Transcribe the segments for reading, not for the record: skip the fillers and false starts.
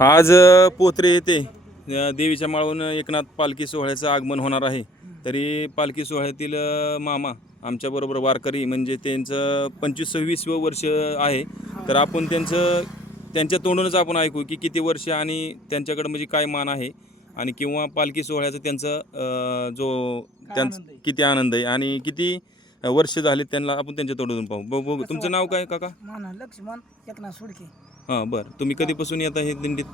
आज पोत्रे येथे देवीच्या माळवून एकनाथ पालखी सोहळ्याचं आगमन होणार आहे. तरी पालखी सोहळ्यातील मामा आमच्याबरोबर वारकरी म्हणजे त्यांचं 25-26वं वर्ष आहे. तर आपण त्यांच्या तोंडूनच आपण ऐकू की किती वर्ष आणि त्यांच्याकडे म्हणजे काय मान आहे आणि किंवा पालखी सोहळ्याचं त्यांचं किती आनंद आहे आणि किती वर्ष झाले त्यांना आपण त्यांच्या तोंडून पाहू. बघू तुमचं नाव काय काका? लक्ष्मण एकनाथ सुडके. हां बरं. तुम्ही कधीपासून येता हे दिंडीत?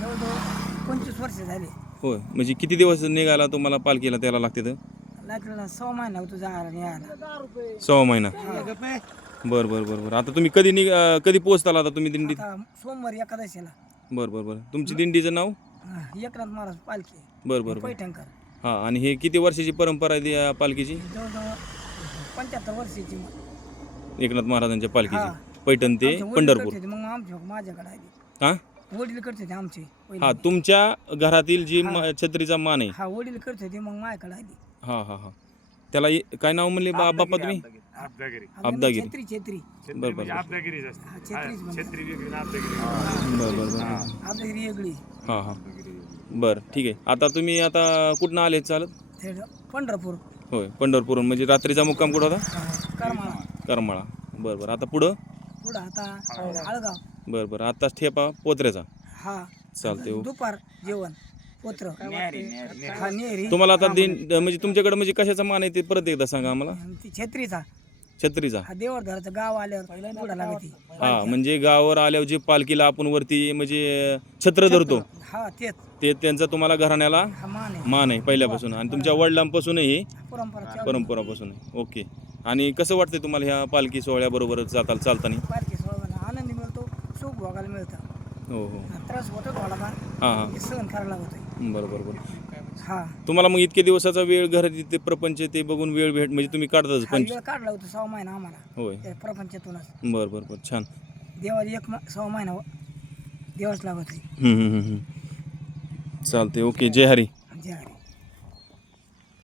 जवळजवळ 25 वर्ष झाले. होय. म्हणजे किती दिवस निघायला तुम्हाला पालखीला त्याला लागते तर? लागलेला 6 महिना होतो जायला न्यायला. 6 महिना. बरं बरं बरं बरं. आता तुम्ही कधी पोहोचताल आता तुम्ही दिंडीत? आता सोमवारी एकादशीला. बरं बरं बरं. तुमची दिंडीचं नाव? एकनाथ महाराज पालखी. बरं बरं बरं. पैठणकर. हां. आणि हे किती वर्षाची परंपरा आहे या पालखीची? जवळजवळ 75 वर्षाची. एकनाथ महाराजांच्या हा. पालखीची पैठण ते आमचे वडील पंढरपूर. करत होते, मग माझ्याकडे आली. हां वडील करत होते आमचे पहिले. हां. तुमच्या घरातील जी छत्रीचा मान आहे. हा वडील करत होते, मग माझ्याकडे आली. हां हां हां. त्याला काय नाव म्हणले बाप्पा तुम्ही? अब्दागिरी. छत्री छत्री. बरं बरं बरं. छत्रीच म्हणजे. बरं बरं बरं. आब्दागिरी वेगळी. हां हां. बरं ठीक आहे. आता तुम्ही कुठनं आले चालत? थेट पंढरपूर. होय. पंढरपूरहून म्हणजे रात्रीचा मुक्काम कुठं होता? करमाळा. करमाळा. बरं बरं. आता पुढं? पुढं आता आळगाव. बरं बरं. आताच ठेपा पोत्र्याचा. हा चालते. दुपार जेवण पोत्र. हा नेहरी. तुम्हाला आता म्हणजे तुमच्याकडे म्हणजे कशाचा मान आहे ते परत एकदा सांगा आम्हाला. ती छत्रीचा. छत्रीचा. हा देवळधराचं गाव आल्यावर पुढं लागते. हा म्हणजे गावावर आल्यावर जे पालखीला आपण वरती म्हणजे छत्र धरतो हा तेच. ते त्यांचा तुम्हाला घराण्याला हा मान आहे. मान आहे पहिल्यापासून आणि तुमच्या वडिलांपासूनही परंपरा परंपरापासून आहे. ओके. आणि कसं वाटतंय तुम्हाला ह्या पालखी सोहळ्याबरोबर चालताना? पालखी सोहळ्याला आनंद मिळतो, सुख भोगायला मिळतं. हो हो. त्रास होतो थोडाफार. हां हां. हे सहन करायला होतं. बरोबर बरोबर. हा तुम्हाला मग इतके दिवसाचा वेळ घरात ते प्रपंच ते बघून वेळ म्हणजे तुम्ही काढताच हा वेळ काढला होता 6 महिना आम्हाला. होय. त्या प्रपंचातूनच. बरं बरं बरं. छान. देवाला 6 महिना देवाच लागत. चालते. ओके. जय हरी. जय हरी.